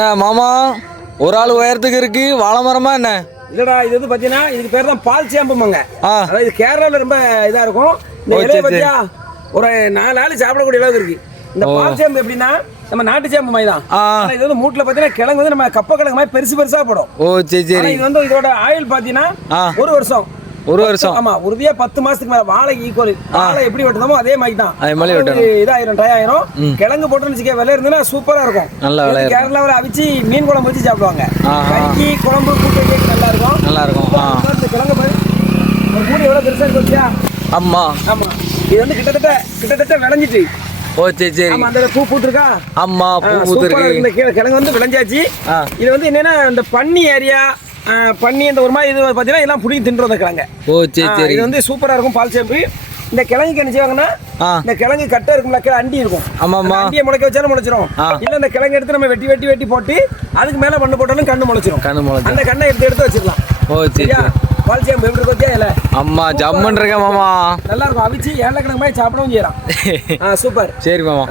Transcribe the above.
மாமா ஒரு ஆள் உயரத்துக்கு இருக்கு வாழை மரமா என்ன? இல்லடா இது வந்து பாத்தீங்கன்னா இதுக்கு பேர் தான் பால் சேம்புமாங்க. அதாவது இது கேரளாவில் ரொம்ப இதா இருக்கும். இந்த இலையை பத்தியா ஒரு 4 ஆள் சாப்பிடக்கூடிய அளவுக்கு இருக்கு. இந்த பால் சேம்பு எப்படின்னா நம்ம நாட்டு சேம்பு மாதிரி தான். இது வந்து மூட்டில் பார்த்தீங்கன்னா கிழங்கு வந்து நம்ம கப்ப கிழங்கு மாதிரி பெருசு பெருசா போடும். ஓ சரி சரி. இது வந்து இதோட ஆயுள் பார்த்தீங்கன்னா 1 வருஷம். 1 வருஷம். ஆமா உறுதியா 10 மாசத்துக்கு மேல வாழைக்கு ஈக்குவல். வாழை எப்படி வெட்டணுமோ அதே மாதிரி தான். இதாயிரும் ட்ரை ஆயிரும். கிழங்கு போட்டோம்னு வச்சுக்க விலை இருந்ததுன்னா சூப்பரா இருக்கும். கேரளாவில் அவிச்சு மீன் குழம்பு வச்சு சாப்பிடுவாங்க. கறிக்கு குழம்பு கூட்டு வைக்க நல்லா இருக்கும். நல்லா இருக்கும். இந்த கிழங்கு பாரு ஒரு மூடி எவ்வளவு பெருசா இருக்கு. ஆமா ஆமா இது வந்து கிட்டத்தட்ட விளைஞ்சிட்டு. ஓ சரி சரி. ஆமா அந்த பூ பூத்துருக்கா. ஆமா பூ பூத்துருக்கு. இந்த கிழங்கு வந்து விளைஞ்சாச்சு. இது வந்து என்னன்னா இந்த பன்னி ஏரியா பண்ணி இந்த ஒரு மாதிரி இது பார்த்தீங்கன்னா எல்லாம் புடிங்கி தின்றோம் அந்த கிழங்கு. ஓ சரி சரி. இது வந்து சூப்பரா இருக்கும் பால் சேம்பு. இந்த கிழங்குக்கு என்ன செய்வாங்கன்னா இந்த கிழங்கு கட்டை இருக்கும்ல அண்டி இருக்கும். ஆமாமா அண்டியை முளைக்க வச்சாலும் முளைச்சிரும். இல்ல இந்த கிழங்கு எடுத்து நம்ம வெட்டி போட்டு அதுக்கு மேல மண்ணு போட்டாலும் கண்ணு முளைச்சிரும். அந்த கண்ணை எடுத்து வச்சிடலாம். ஓ சரியா. பால் சேம்பு எப்படி இருக்கோத்தியா இல்ல அம்மா ஜம்முன்னு இருக்க மாமா. நல்லா இருக்கும். அவிச்சு ஏழை கிழங்கு மாதிரி சாப்பிடவும் செய்யலாம். சூப்பர். சரி மாமா.